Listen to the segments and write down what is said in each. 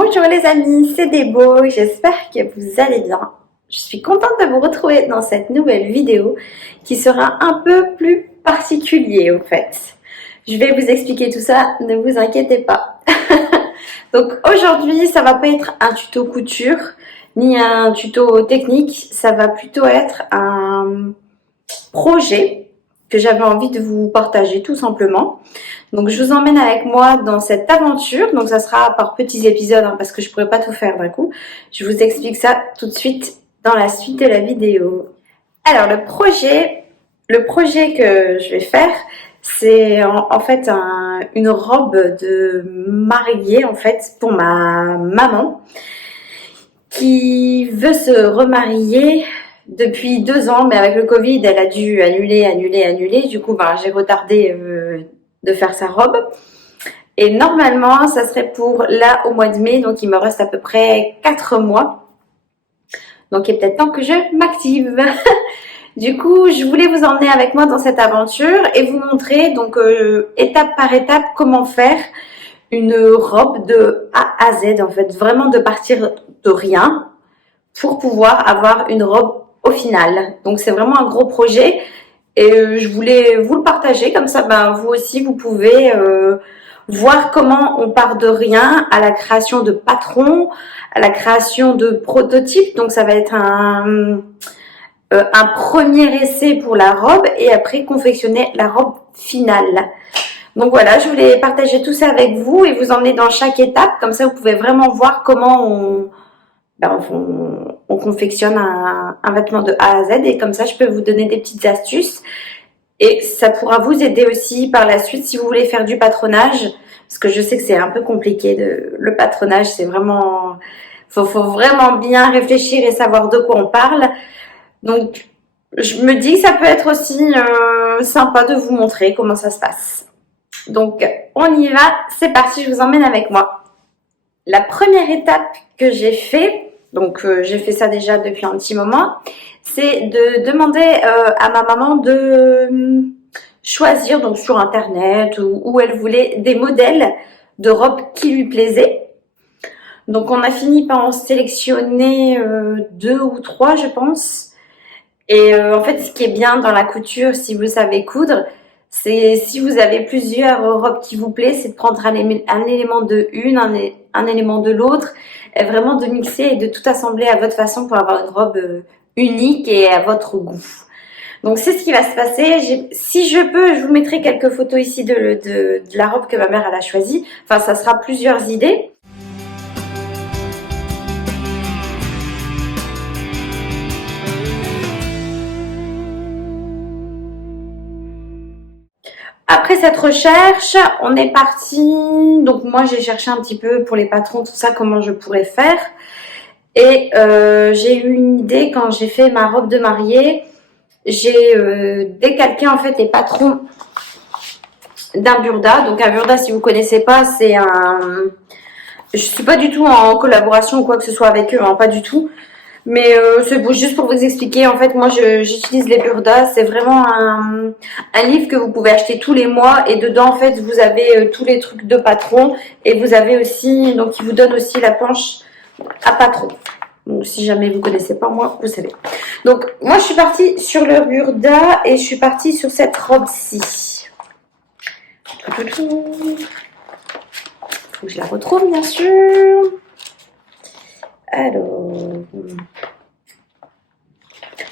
Bonjour les amis, c'est Débo, j'espère que vous allez bien. Je suis contente de vous retrouver dans cette nouvelle vidéo qui sera un peu plus particulier au fait. Je vais vous expliquer tout ça, ne vous inquiétez pas. Donc aujourd'hui, ça va pas être un tuto couture ni un tuto technique, ça va plutôt être un projet que j'avais envie de vous partager tout simplement. Donc je vous emmène avec moi dans cette aventure, donc ça sera par petits épisodes parce que je pourrais pas tout faire d'un coup. Je vous explique ça tout de suite dans la suite de la vidéo. Alors le projet que je vais faire, c'est en fait une robe de mariée en fait pour ma maman qui veut se remarier depuis 2 ans, mais avec le Covid, elle a dû annuler. Du coup, j'ai retardé de faire sa robe. Et normalement, ça serait pour là au mois de mai, donc il me reste à peu près 4 mois. Donc il est peut-être temps que je m'active. Du coup, je voulais vous emmener avec moi dans cette aventure et vous montrer donc étape par étape comment faire une robe de A à Z en fait, vraiment de partir de rien pour pouvoir avoir une robe au final. Donc c'est vraiment un gros projet et je voulais vous le partager comme ça vous aussi vous pouvez voir comment on part de rien à la création de patrons, à la création de prototypes. Donc ça va être un premier essai pour la robe et après confectionner la robe finale. Donc voilà, je voulais partager tout ça avec vous et vous emmener dans chaque étape, comme ça vous pouvez vraiment voir comment on confectionne un vêtement de A à Z et comme ça je peux vous donner des petites astuces et ça pourra vous aider aussi par la suite si vous voulez faire du patronage, parce que je sais que c'est un peu compliqué, le patronage c'est vraiment, faut vraiment bien réfléchir et savoir de quoi on parle. Donc je me dis que ça peut être aussi sympa de vous montrer comment ça se passe. Donc on y va, c'est parti, je vous emmène avec moi. La première étape que j'ai fait, donc j'ai fait ça déjà depuis un petit moment, c'est de demander à ma maman de choisir donc sur internet où elle voulait des modèles de robes qui lui plaisaient. Donc on a fini par en sélectionner 2 ou 3 je pense. Et en fait ce qui est bien dans la couture, si vous savez coudre, c'est si vous avez plusieurs robes qui vous plaisent, c'est de prendre un élément de une, un élément de l'autre, et vraiment de mixer et de tout assembler à votre façon pour avoir une robe unique et à votre goût. Donc c'est ce qui va se passer. Si je peux, je vous mettrai quelques photos ici de la robe que ma mère elle a choisie. Enfin, ça sera plusieurs idées. Après cette recherche, on est parti, donc moi j'ai cherché un petit peu pour les patrons, tout ça, comment je pourrais faire. Et j'ai eu une idée quand j'ai fait ma robe de mariée. J'ai décalqué en fait les patrons d'un burda. Donc un burda, si vous connaissez pas, c'est un... Je suis pas du tout en collaboration ou quoi que ce soit avec eux, pas du tout. Mais c'est juste pour vous expliquer, en fait, moi j'utilise les burdas, c'est vraiment un livre que vous pouvez acheter tous les mois et dedans, en fait, vous avez tous les trucs de patron et vous avez aussi, donc il vous donne aussi la planche à patron. Donc si jamais vous connaissez pas, moi, vous savez. Donc moi je suis partie sur le burda et je suis partie sur cette robe-ci. Faut que je la retrouve, bien sûr. Alors,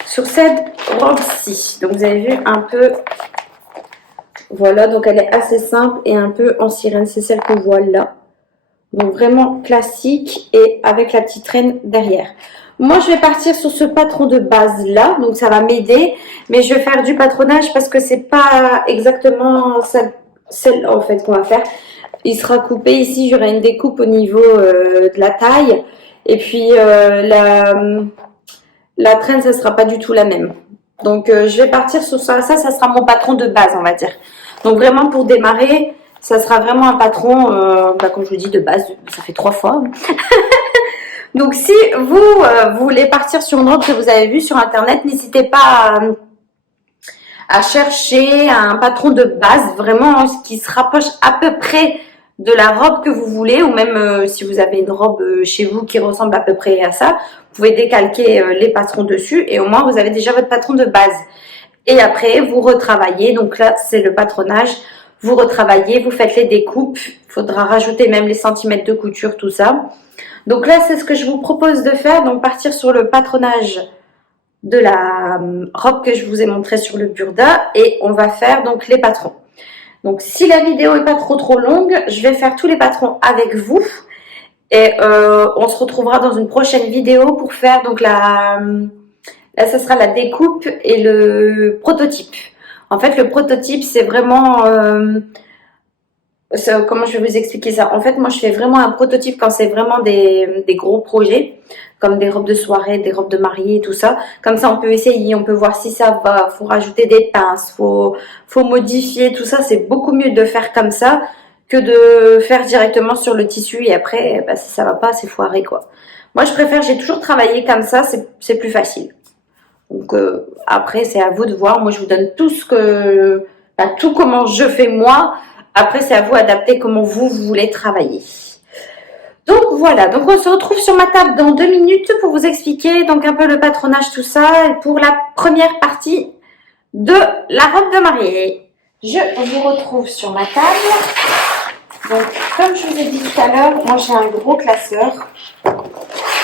sur cette robe-ci, donc vous avez vu un peu, voilà, donc elle est assez simple et un peu en sirène, c'est celle qu'on voit là. Donc vraiment classique et avec la petite traîne derrière. Moi je vais partir sur ce patron de base là, donc ça va m'aider, mais je vais faire du patronage parce que c'est pas exactement celle en fait qu'on va faire. Il sera coupé ici, j'aurai une découpe au niveau de la taille. Et puis la traîne, ça sera pas du tout la même. Donc je vais partir sur ça. Ça sera mon patron de base, on va dire. Donc vraiment pour démarrer, ça sera vraiment un patron, comme je vous dis, de base. Ça fait 3 fois. Donc si vous voulez partir sur une robe que vous avez vue sur internet, n'hésitez pas à chercher un patron de base, vraiment qui se rapproche à peu près de la robe que vous voulez, ou même si vous avez une robe chez vous qui ressemble à peu près à ça, vous pouvez décalquer les patrons dessus et au moins vous avez déjà votre patron de base. Et après, vous retravaillez, donc là c'est le patronage, vous retravaillez, vous faites les découpes, il faudra rajouter même les centimètres de couture, tout ça. Donc là c'est ce que je vous propose de faire, donc partir sur le patronage de la robe que je vous ai montré sur le burda et on va faire donc les patrons. Donc si la vidéo est pas trop longue, je vais faire tous les patrons avec vous et on se retrouvera dans une prochaine vidéo pour faire donc là ça sera la découpe et le prototype. En fait le prototype c'est vraiment comment je vais vous expliquer ça? En fait moi je fais vraiment un prototype quand c'est vraiment des gros projets comme des robes de soirée, des robes de mariée, tout ça. Comme ça, on peut essayer, on peut voir si ça va. Faut rajouter des pinces, faut modifier, tout ça. C'est beaucoup mieux de faire comme ça que de faire directement sur le tissu et après, bah, si ça va pas, c'est foiré, quoi. Moi, je préfère, j'ai toujours travaillé comme ça, c'est plus facile. Donc, après, c'est à vous de voir. Moi, je vous donne tout ce que, bah, tout comment je fais moi. Après, c'est à vous d'adapter comment vous voulez travailler. Donc voilà, donc on se retrouve sur ma table dans 2 minutes pour vous expliquer donc un peu le patronage, tout ça, et pour la première partie de la robe de mariée. Je vous retrouve sur ma table. Donc comme je vous ai dit tout à l'heure, moi j'ai un gros classeur.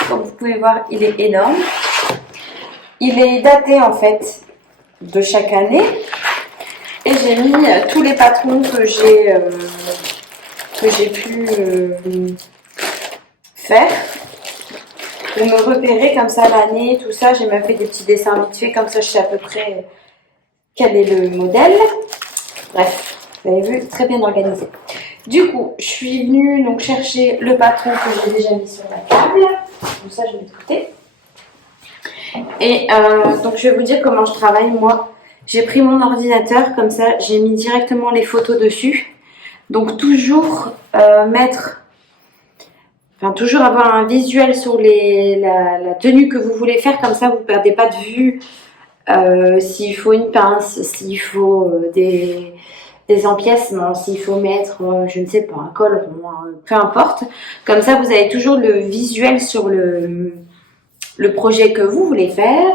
Comme vous pouvez voir, il est énorme. Il est daté en fait de chaque année. Et j'ai mis tous les patrons que j'ai pu faire pour me repérer comme ça l'année, tout ça. J'ai même fait des petits dessins vite fait, comme ça je sais à peu près quel est le modèle. Bref, vous avez vu, très bien organisé. Du coup, je suis venue donc chercher le patron que j'ai déjà mis sur la table. Donc ça, je mets de côté. Et donc je vais vous dire comment je travaille moi. J'ai pris mon ordinateur, comme ça j'ai mis directement les photos dessus. Donc toujours toujours avoir un visuel sur la tenue que vous voulez faire, comme ça vous ne perdez pas de vue. S'il faut une pince, s'il faut des empiècements, s'il faut mettre, je ne sais pas, un col rond, peu importe. Comme ça vous avez toujours le visuel sur le projet que vous voulez faire.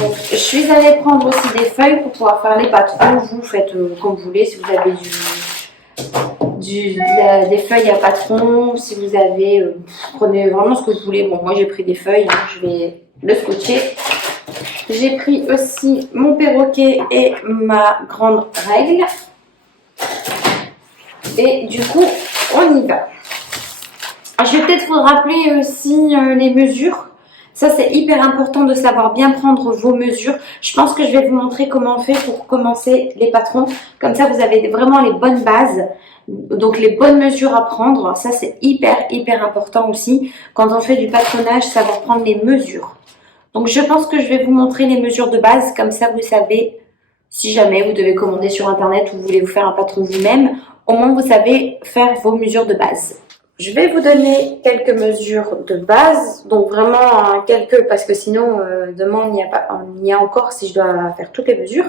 Donc, je suis allée prendre aussi des feuilles pour pouvoir faire les patrons. Vous faites comme vous voulez, si vous avez des feuilles à patron, si vous avez, prenez vraiment ce que vous voulez. Bon, moi j'ai pris des feuilles, hein, je vais le scotcher. J'ai pris aussi mon perroquet et ma grande règle. Et du coup, on y va. Je vais peut-être vous rappeler aussi les mesures. Ça, c'est hyper important de savoir bien prendre vos mesures. Je pense que je vais vous montrer comment on fait pour commencer les patrons. Comme ça, vous avez vraiment les bonnes bases. Donc, les bonnes mesures à prendre. Ça, c'est hyper important aussi. Quand on fait du patronage, savoir prendre les mesures. Donc, je pense que je vais vous montrer les mesures de base. Comme ça, vous savez, si jamais vous devez commander sur Internet ou vous voulez vous faire un patron vous-même, au moins, vous savez faire vos mesures de base. Je vais vous donner quelques mesures de base, donc vraiment quelques, parce que sinon demain on y a encore si je dois faire toutes les mesures.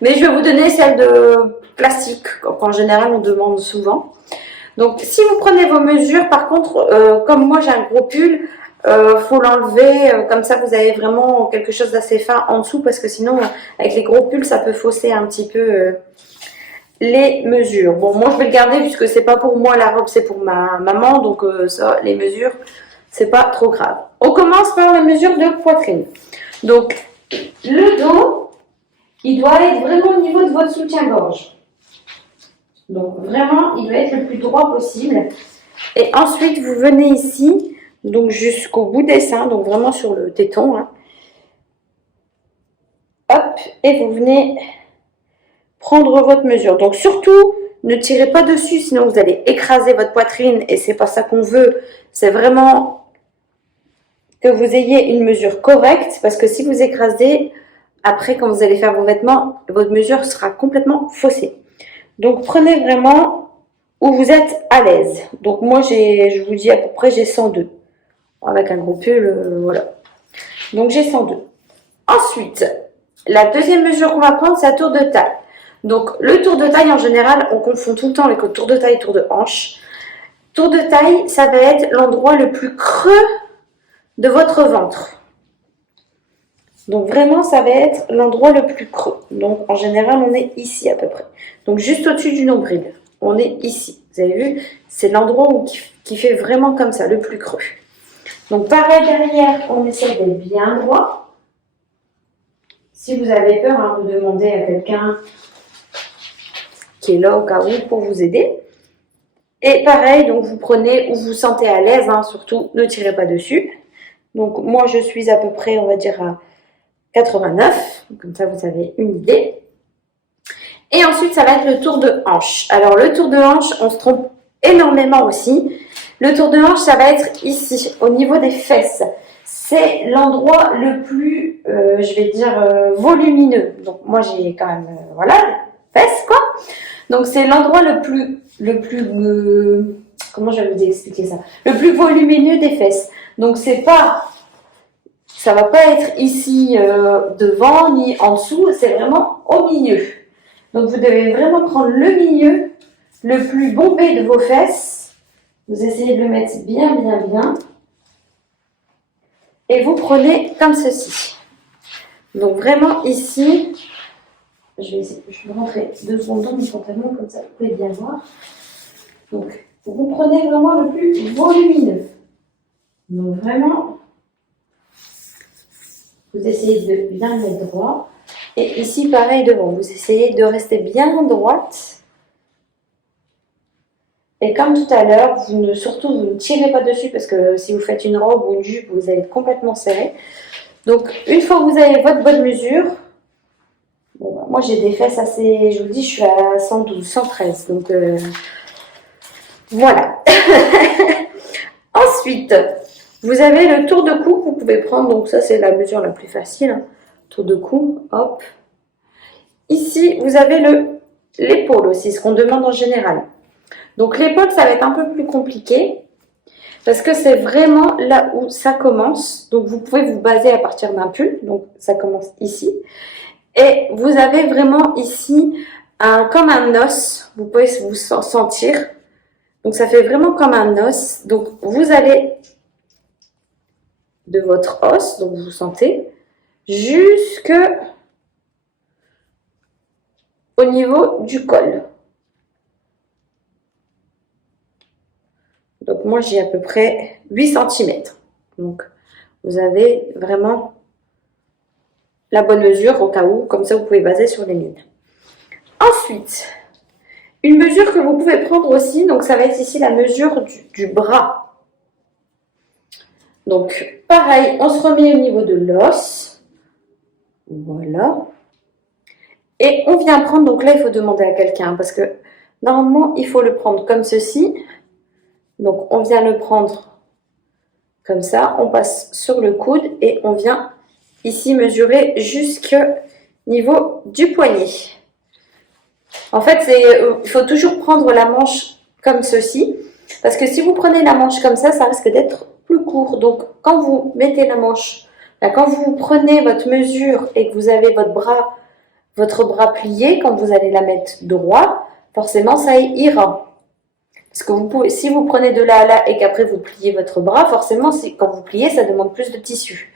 Mais je vais vous donner celles de classique, qu'en général on demande souvent. Donc si vous prenez vos mesures, par contre, comme moi j'ai un gros pull, faut l'enlever, comme ça vous avez vraiment quelque chose d'assez fin en dessous, parce que sinon avec les gros pulls ça peut fausser un petit peu les mesures. Bon, moi je vais le garder puisque c'est pas pour moi la robe, c'est pour ma maman, donc ça, les mesures, c'est pas trop grave. On commence par la mesure de poitrine. Donc, le dos, il doit être vraiment au niveau de votre soutien-gorge. Donc, vraiment, il doit être le plus droit possible. Et ensuite, vous venez ici, donc jusqu'au bout des seins, donc vraiment sur le téton. Hein. Hop, et vous venez prendre votre mesure. Donc surtout, ne tirez pas dessus, sinon vous allez écraser votre poitrine et c'est pas ça qu'on veut. C'est vraiment que vous ayez une mesure correcte, parce que si vous écrasez, après quand vous allez faire vos vêtements, votre mesure sera complètement faussée. Donc prenez vraiment où vous êtes à l'aise. Donc moi je vous dis à peu près j'ai 102. Avec un gros pull, voilà. Donc j'ai 102. Ensuite, la deuxième mesure qu'on va prendre, c'est la tour de taille. Donc le tour de taille en général, on confond tout le temps avec le tour de taille et tour de hanche. Tour de taille, ça va être l'endroit le plus creux de votre ventre. Donc vraiment, ça va être l'endroit le plus creux. Donc en général, on est ici à peu près. Donc juste au-dessus du nombril. On est ici. Vous avez vu, c'est l'endroit qui fait vraiment comme ça, le plus creux. Donc pareil derrière, on essaie d'être bien droit. Si vous avez peur, hein, vous demandez à quelqu'un qui est là au cas où pour vous aider. Et pareil, donc vous prenez où vous vous sentez à l'aise, hein, surtout ne tirez pas dessus. Donc moi je suis à peu près, on va dire à 89, comme ça vous avez une idée. Et ensuite ça va être le tour de hanche. Alors le tour de hanche, on se trompe énormément aussi. Le tour de hanche, ça va être ici, au niveau des fesses. C'est l'endroit le plus, je vais dire, volumineux. Donc moi j'ai quand même, voilà, fesses quoi. Donc c'est l'endroit le plus comment je vais vous expliquer ça? Le plus volumineux des fesses. Donc c'est pas, ça va pas être ici devant ni en dessous, c'est vraiment au milieu. Donc vous devez vraiment prendre le milieu, le plus bombé de vos fesses. Vous essayez de le mettre bien, bien, bien. Et vous prenez comme ceci. Donc vraiment ici, je vais rentrer 2 secondes dans mon pantalon, comme ça vous pouvez bien voir. Donc vous prenez vraiment le plus volumineux. Donc vraiment, vous essayez de bien le mettre droit. Et ici pareil devant, vous essayez de rester bien droite. Et comme tout à l'heure, surtout vous ne tirez pas dessus parce que si vous faites une robe ou une jupe, vous allez être complètement serré. Donc une fois que vous avez votre bonne mesure, bon, bah, moi j'ai des fesses assez, je vous dis, je suis à 112, 113. Donc voilà. Ensuite, vous avez le tour de cou que vous pouvez prendre. Donc ça c'est la mesure la plus facile. Hein. Tour de cou, hop. Ici, vous avez l'épaule aussi, ce qu'on demande en général. Donc l'épaule, ça va être un peu plus compliqué parce que c'est vraiment là où ça commence. Donc vous pouvez vous baser à partir d'un pull. Donc ça commence ici. Et vous avez vraiment ici comme un os. Vous pouvez vous sentir. Donc ça fait vraiment comme un os. Donc vous allez de votre os, donc vous sentez, jusque au niveau du col. Donc moi j'ai à peu près 8 cm. Donc vous avez vraiment la bonne mesure au cas où, comme ça vous pouvez baser sur les miennes. Ensuite, une mesure que vous pouvez prendre aussi, donc ça va être ici la mesure du bras. Donc pareil, on se remet au niveau de l'os. Voilà. Et on vient prendre, donc là il faut demander à quelqu'un parce que normalement il faut le prendre comme ceci. Donc on vient le prendre comme ça, on passe sur le coude et on vient ici mesurer jusqu'au niveau du poignet. En fait, il faut toujours prendre la manche comme ceci, parce que si vous prenez la manche comme ça risque d'être plus court. Donc quand vous mettez la manche, là, quand vous prenez votre mesure et que vous avez votre bras plié, quand vous allez la mettre droit, forcément ça ira. Parce que si vous prenez de là à là et qu'après vous pliez votre bras, forcément, quand vous pliez, ça demande plus de tissu.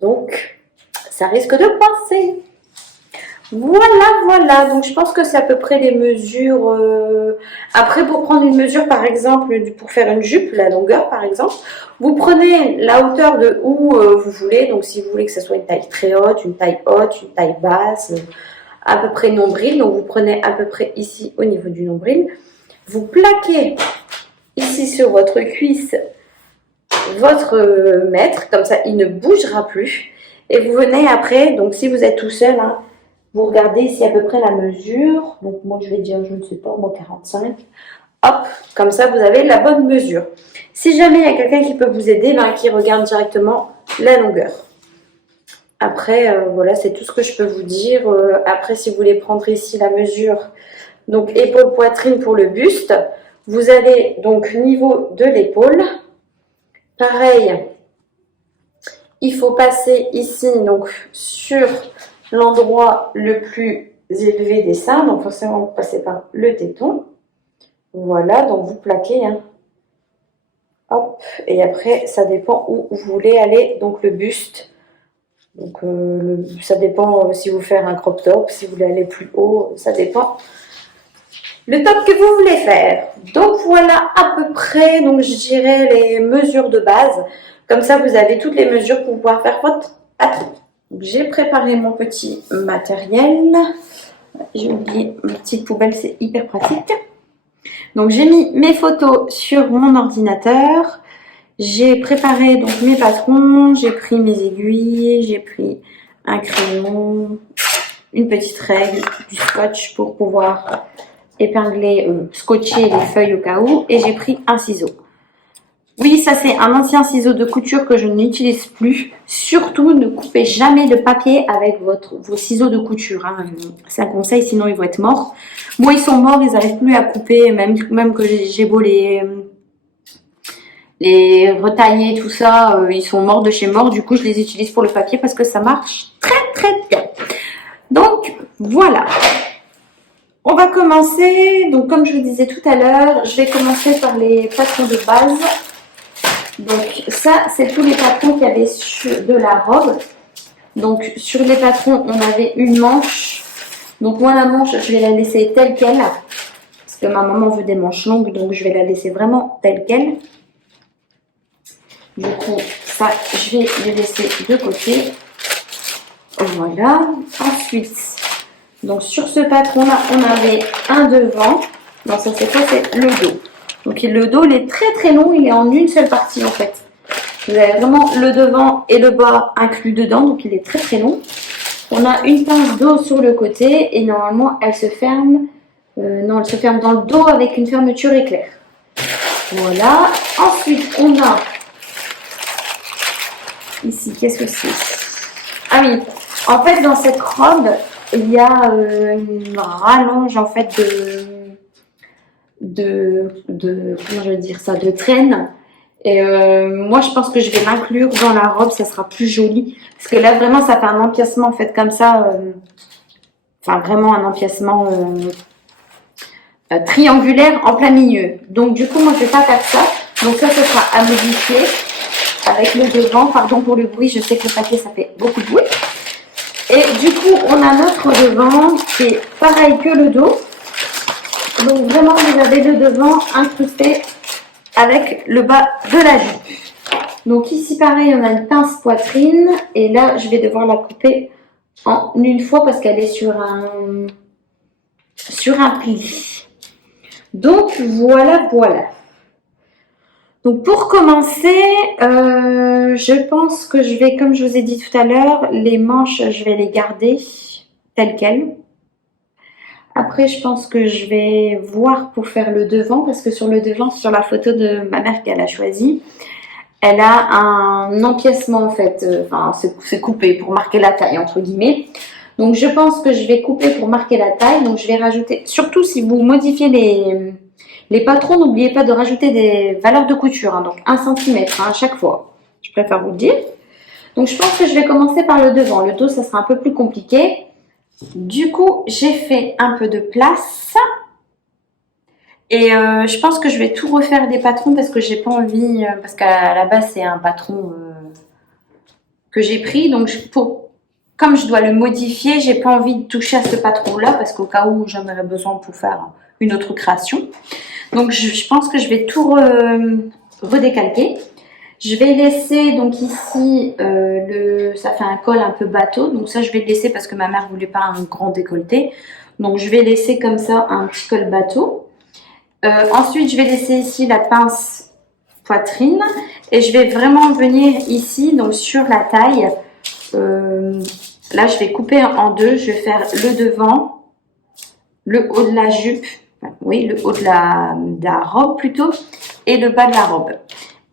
Donc, ça risque de passer. Voilà. Donc, je pense que c'est à peu près les mesures. Après, pour prendre une mesure, par exemple, pour faire une jupe, la longueur, par exemple, vous prenez la hauteur de où vous voulez. Donc, si vous voulez que ce soit une taille très haute, une taille haute, une taille basse, à peu près nombril. Donc, vous prenez à peu près ici au niveau du nombril. Vous plaquez ici sur votre cuisse votre mètre, comme ça il ne bougera plus. Et vous venez après, donc si vous êtes tout seul, hein, vous regardez ici à peu près la mesure. Donc moi je vais dire, je ne sais pas, moi 45. Hop, comme ça vous avez la bonne mesure. Si jamais il y a quelqu'un qui peut vous aider, ben, qui regarde directement la longueur. Après, voilà, c'est tout ce que je peux vous dire. Après, si vous voulez prendre ici la mesure, donc épaule poitrine pour le buste, vous allez donc niveau de l'épaule, pareil, il faut passer ici donc sur l'endroit le plus élevés des seins, donc forcément vous passez par le téton. Voilà, donc vous plaquez, hein. Hop, et après ça dépend où vous voulez aller, donc le buste. Donc ça dépend si vous faites un crop top, si vous voulez aller plus haut, ça dépend le top que vous voulez faire. Donc voilà à peu près, donc je dirais les mesures de base. Comme ça vous avez toutes les mesures pour pouvoir faire votre patron. J'ai préparé mon petit matériel. J'ai oublié ma petite poubelle, c'est hyper pratique. Donc j'ai mis mes photos sur mon ordinateur. J'ai préparé donc mes patrons, j'ai pris mes aiguilles, j'ai pris un crayon, une petite règle, du scotch pour pouvoir épingler, scotcher les feuilles au cas où, et j'ai pris un ciseau. Oui, ça c'est un ancien ciseau de couture que je n'utilise plus. Surtout, ne coupez jamais le papier avec vos ciseaux de couture, hein. C'est un conseil, sinon ils vont être morts. Moi, ils sont morts, ils n'arrivent plus à couper, même que j'ai beau les retailler, tout ça, ils sont morts de chez mort. Du coup, je les utilise pour le papier parce que ça marche très bien. Donc, voilà. On va commencer. Donc, comme je vous disais tout à l'heure, je vais commencer par les patrons de base. Donc, ça, c'est tous les patrons qu'il y avait de la robe. Donc, sur les patrons, on avait une manche. Donc, moi, la manche, je vais la laisser telle qu'elle. Parce que ma maman veut des manches longues, donc je vais la laisser vraiment telle qu'elle. Du coup, ça, je vais les laisser de côté. Voilà. Ensuite, donc sur ce patron-là, on avait un devant. Non, ça c'est quoi? C'est le dos. Donc le dos, il est très long. Il est en une seule partie en fait. Vous avez vraiment le devant et le bas inclus dedans. Donc il est très long. On a une pince dos sur le côté. Et normalement, elle se ferme. Non, elle se ferme dans le dos avec une fermeture éclair. Voilà. Ensuite, on a... Ici, qu'est-ce que c'est? Ah oui, en fait, dans cette robe, il y a une rallonge en fait comment je vais dire ça, de traîne. Et moi, je pense que je vais l'inclure dans la robe, ça sera plus joli. Parce que là, vraiment, ça fait un empiècement en fait comme ça. Enfin, vraiment un empiècement triangulaire en plein milieu. Donc, du coup, moi, je vais pas faire ça. Donc, ça, ce sera à modifier. Avec le devant, pardon pour le bruit, je sais que le papier ça fait beaucoup de bruit. Et du coup, on a notre devant qui est pareil que le dos. Donc vraiment, vous avez le devant incrusté avec le bas de la jupe. Donc ici, pareil, on a une pince poitrine. Et là, je vais devoir la couper en une fois parce qu'elle est sur un pli. Donc voilà. Donc pour commencer, je pense que je vais, comme je vous ai dit tout à l'heure, les manches, je vais les garder telles quelles. Après, je pense que je vais voir pour faire le devant, parce que sur le devant, sur la photo de ma mère qu'elle a choisie, elle a un empiècement en fait, enfin c'est coupé pour marquer la taille entre guillemets. Donc je pense que je vais couper pour marquer la taille, donc je vais rajouter, surtout si vous modifiez les patrons, n'oubliez pas de rajouter des valeurs de couture, hein, donc 1 cm à chaque fois. Je préfère vous le dire. Donc je pense que je vais commencer par le devant. Le dos, ça sera un peu plus compliqué. Du coup, j'ai fait un peu de place. Et je pense que je vais tout refaire des patrons parce que j'ai pas envie, parce qu'à la base, c'est un patron que j'ai pris. Donc comme je dois le modifier, j'ai pas envie de toucher à ce patron-là parce qu'au cas où j'en aurais besoin pour faire une autre création. Donc je pense que je vais tout redécalquer. Je vais laisser donc ici ça fait un col un peu bateau. Donc ça je vais le laisser parce que ma mère voulait pas un grand décolleté. Donc je vais laisser comme ça un petit col bateau. Ensuite je vais laisser ici la pince poitrine et je vais vraiment venir ici donc sur la taille. Là je vais couper en deux. Je vais faire le devant, le haut de la jupe. Oui, le haut de la robe plutôt, et le bas de la robe.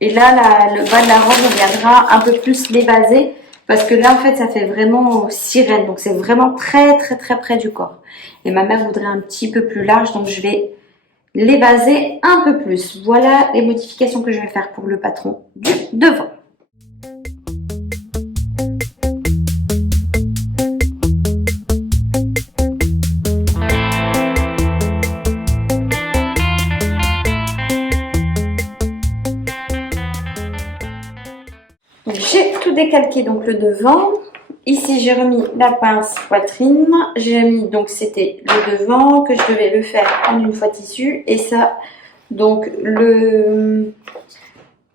Et là, le bas de la robe, on viendra un peu plus l'évaser, parce que là, en fait, ça fait vraiment sirène. Donc, c'est vraiment très près du corps. Et ma mère voudrait un petit peu plus large, donc je vais l'évaser un peu plus. Voilà les modifications que je vais faire pour le patron du devant. Donc j'ai tout décalqué, donc le devant. Ici j'ai remis la pince poitrine. J'ai mis, donc c'était le devant que je devais le faire en une fois tissu. Et ça, donc le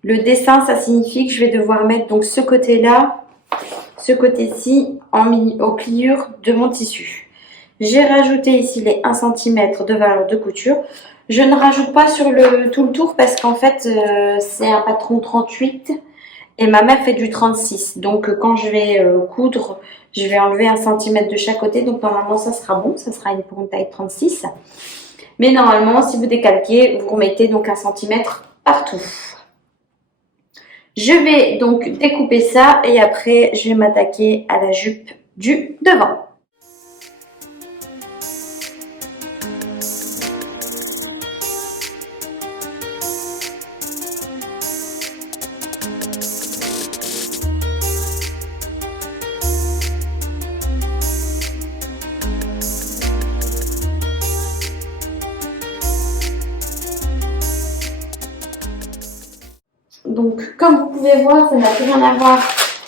dessin, ça signifie que je vais devoir mettre donc ce côté-là, ce côté-ci aux pliures de mon tissu. J'ai rajouté ici les 1 cm de valeur de couture. Je ne rajoute pas sur tout le tour parce qu'en fait c'est un patron 38 et ma mère fait du 36. Donc quand je vais coudre, je vais enlever 1 cm de chaque côté. Donc normalement ça sera bon, ça sera pour une taille 36. Mais normalement si vous décalquez, vous remettez donc 1 cm partout. Je vais donc découper ça et après je vais m'attaquer à la jupe du devant. Donc, comme vous pouvez voir, ça n'a plus rien à voir.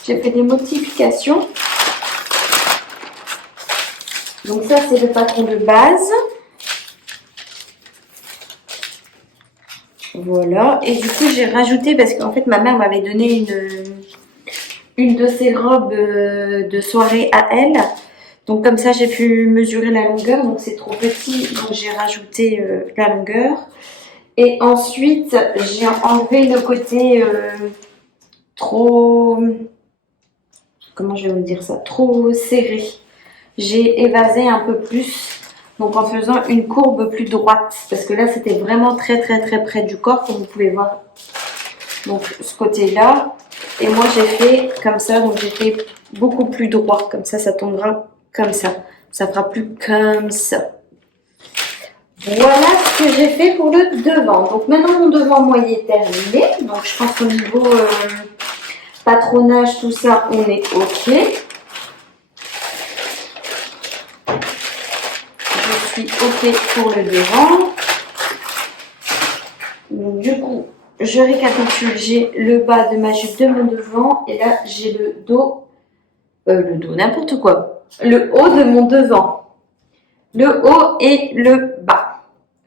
J'ai fait des multiplications. Donc ça, c'est le patron de base. Voilà. Et du coup, j'ai rajouté, parce qu'en fait, ma mère m'avait donné une de ses robes de soirée à elle. Donc comme ça, j'ai pu mesurer la longueur. Donc c'est trop petit, donc j'ai rajouté la longueur. Et ensuite, j'ai enlevé le côté trop, comment je vais vous dire ça, trop serré. J'ai évasé un peu plus, donc en faisant une courbe plus droite. Parce que là, c'était vraiment très près du corps, comme vous pouvez voir. Donc ce côté-là. Et moi, j'ai fait comme ça, donc j'ai fait beaucoup plus droit. Comme ça tombera comme ça. Ça fera plus comme ça. Voilà ce que j'ai fait pour le devant. Donc maintenant mon devant moyen est terminé. Donc je pense qu'au niveau patronage, tout ça, on est ok. Je suis ok pour le devant. Donc, du coup, je récapitule. J'ai le bas de ma jupe de mon devant. Et là, j'ai le dos, n'importe quoi. Le haut de mon devant. Le haut et le bas.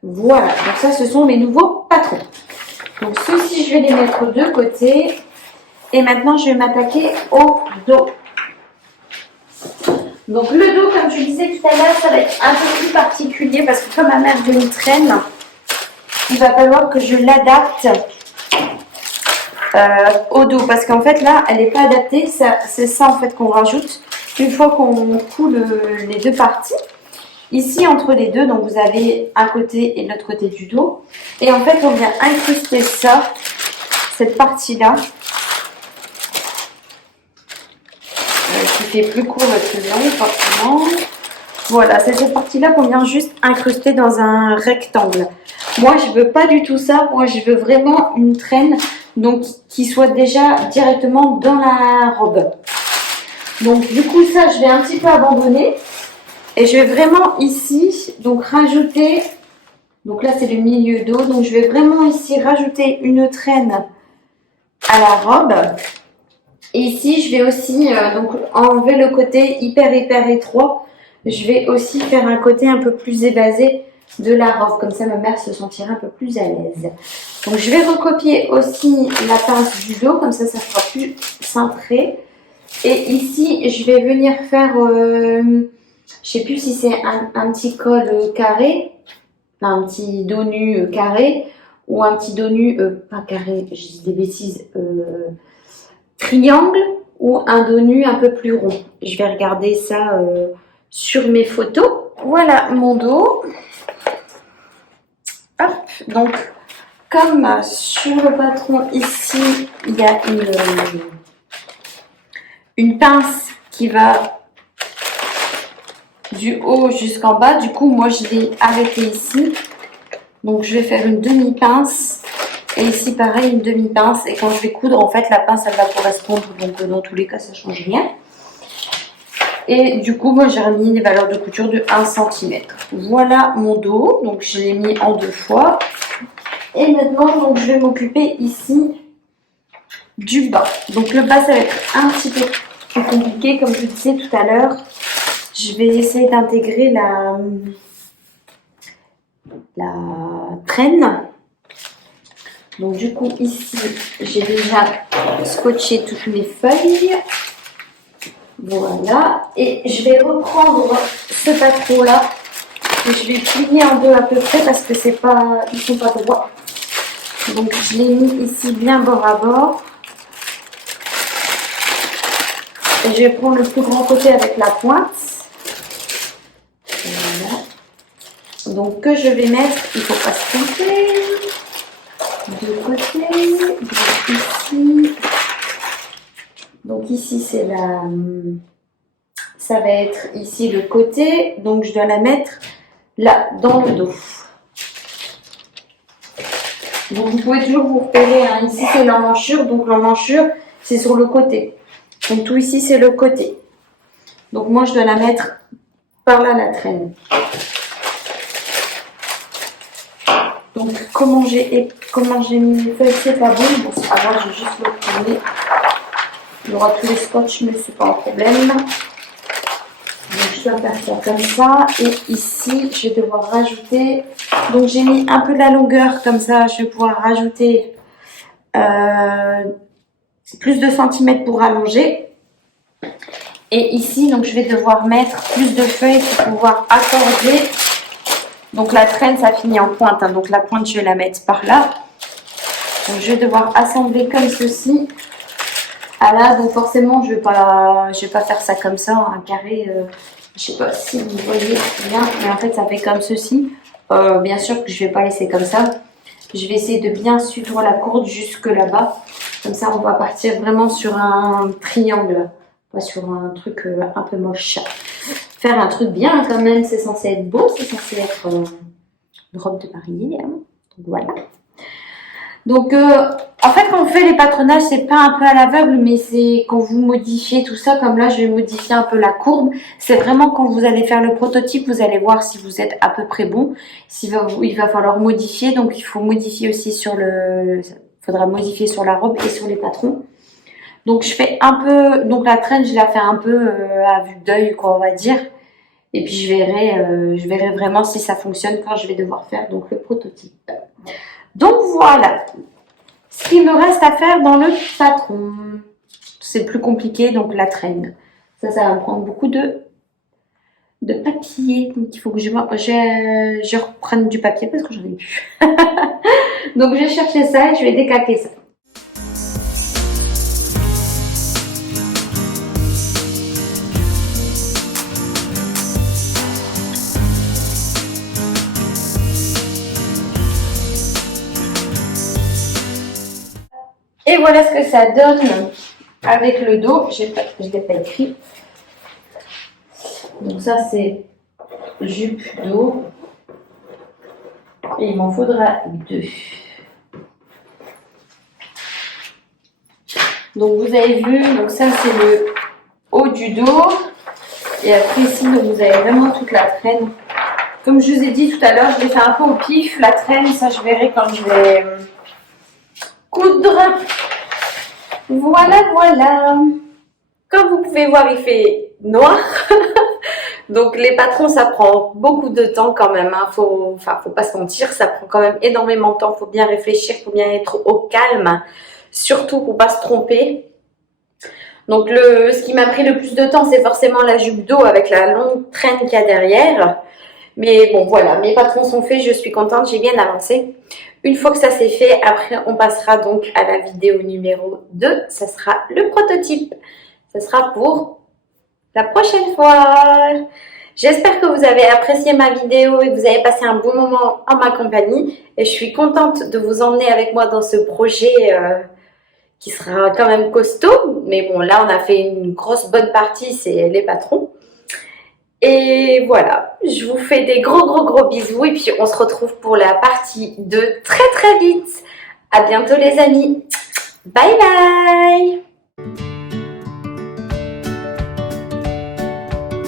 Voilà, donc ça, ce sont mes nouveaux patrons. Donc ceux-ci, je vais les mettre de côté. Et maintenant, je vais m'attaquer au dos. Donc le dos, comme je disais tout à l'heure, ça va être un peu plus particulier parce que comme ma mère veut une traîne, il va falloir que je l'adapte au dos. Parce qu'en fait, là, elle n'est pas adaptée. C'est ça, en fait, qu'on rajoute une fois qu'on coule les deux parties. Ici, entre les deux, donc vous avez un côté et l'autre côté du dos. Et en fait, on vient incruster ça, cette partie-là, qui fait plus court et plus long, forcément. Voilà, c'est cette partie-là qu'on vient juste incruster dans un rectangle. Moi, je veux pas du tout ça. Moi, je veux vraiment une traîne donc qui soit déjà directement dans la robe. Donc, du coup, ça, je vais un petit peu abandonner. Et je vais vraiment ici, donc rajouter, donc là c'est le milieu dos, donc je vais vraiment ici rajouter une traîne à la robe. Et ici je vais aussi donc enlever le côté hyper étroit. Je vais aussi faire un côté un peu plus évasé de la robe, comme ça ma mère se sentira un peu plus à l'aise. Donc je vais recopier aussi la pince du dos, comme ça sera plus cintré. Et ici je vais venir faire... je sais plus si c'est un petit col carré, un petit dos nu carré ou un petit dos nu, pas carré, je dis des bêtises, triangle ou un dos nu un peu plus rond. Je vais regarder ça sur mes photos. Voilà mon dos. Hop, donc comme sur le patron ici, il y a une pince qui va du haut jusqu'en bas. Du coup, moi, je l'ai arrêté ici. Donc, je vais faire une demi-pince. Et ici, pareil, une demi-pince. Et quand je vais coudre, en fait, la pince, elle va correspondre. Donc, dans tous les cas, ça ne change rien. Et du coup, moi, j'ai remis les valeurs de couture de 1 cm. Voilà mon dos. Donc, je l'ai mis en 2 fois. Et maintenant, donc, je vais m'occuper ici du bas. Donc le bas, ça va être un petit peu plus compliqué. Comme je vous disais tout à l'heure, je vais essayer d'intégrer la traîne. Donc du coup, ici, j'ai déjà scotché toutes mes feuilles. Voilà. Et je vais reprendre ce patron-là. Je vais plier en deux à peu près parce que c'est pas, ils sont pas droits. Donc je l'ai mis ici bien bord à bord. Et je vais prendre le plus grand côté avec la pointe. Voilà. Donc que je vais mettre, il ne faut pas se tromper. De côté, donc ici. Donc ici c'est la, ça va être ici le côté. Donc je dois la mettre là dans le dos. Donc vous pouvez toujours vous repérer, hein. Ici c'est l'emmanchure, donc l'emmanchure c'est sur le côté. Donc tout ici c'est le côté. Donc moi je dois la mettre par là, la traîne. Donc comment j'ai mis les feuilles, c'est pas bon. Bon c'est pas grave, je vais juste le tourner. Il y aura tous les scotch, mais c'est pas un problème. Donc je dois faire ça comme ça. Et ici je vais devoir rajouter. Donc j'ai mis un peu de la longueur comme ça. Je vais pouvoir rajouter plus de centimètres pour allonger. Et ici donc je vais devoir mettre plus de feuilles pour pouvoir accorder. Donc la traîne ça finit en pointe, hein. Donc la pointe je vais la mettre par là. Donc je vais devoir assembler comme ceci. Ah là, donc forcément je vais pas faire ça comme ça, un carré. Je sais pas si vous voyez bien, mais en fait ça fait comme ceci. Bien sûr que je vais pas laisser comme ça. Je vais essayer de bien suivre la courbe jusque là-bas. Comme ça on va partir vraiment sur un triangle, pas sur un truc un peu moche. Faire un truc bien quand même, c'est censé être beau, c'est censé être une robe de mariée. Hein. Donc voilà. Donc en fait quand on fait les patronages, c'est pas un peu à l'aveugle, mais c'est quand vous modifiez tout ça, comme là je vais modifier un peu la courbe. C'est vraiment quand vous allez faire le prototype, vous allez voir si vous êtes à peu près bon. Il va falloir modifier, donc il faut modifier aussi sur le... faudra modifier sur la robe et sur les patrons. Donc je fais un peu, donc la traîne je la fais un peu à vue d'œil quoi on va dire. Et puis je verrai vraiment si ça fonctionne quand je vais devoir faire donc le prototype. Donc voilà, ce qu'il me reste à faire dans le patron, c'est plus compliqué, donc la traîne. Ça va me prendre beaucoup de papier, donc il faut que je reprenne du papier parce que j'en ai plus. Donc je vais chercher ça et je vais décaper ça. Et voilà ce que ça donne avec le dos. Je l'ai pas écrit. Donc ça c'est jupe dos. Et il m'en faudra 2. Donc vous avez vu, donc ça c'est le haut du dos. Et après ici, donc, vous avez vraiment toute la traîne. Comme je vous ai dit tout à l'heure, je l'ai fait un peu au pif, la traîne. Ça je verrai quand je vais coudre. Voilà. Comme vous pouvez voir, il fait noir. Donc les patrons, ça prend beaucoup de temps quand même. Hein. Faut pas se mentir, ça prend quand même énormément de temps. Faut bien réfléchir, faut bien être au calme. Surtout pour pas se tromper. Donc ce qui m'a pris le plus de temps, c'est forcément la jupe dos avec la longue traîne qu'il y a derrière. Mais bon, voilà, mes patrons sont faits, je suis contente, j'ai bien avancé. Une fois que ça c'est fait, après on passera donc à la vidéo numéro 2. Ça sera le prototype. Ça sera pour la prochaine fois. J'espère que vous avez apprécié ma vidéo et que vous avez passé un bon moment en ma compagnie. Et je suis contente de vous emmener avec moi dans ce projet qui sera quand même costaud. Mais bon, là on a fait une grosse bonne partie, c'est les patrons. Et voilà, je vous fais des gros bisous et puis on se retrouve pour la partie 2 très vite. À bientôt les amis. Bye bye.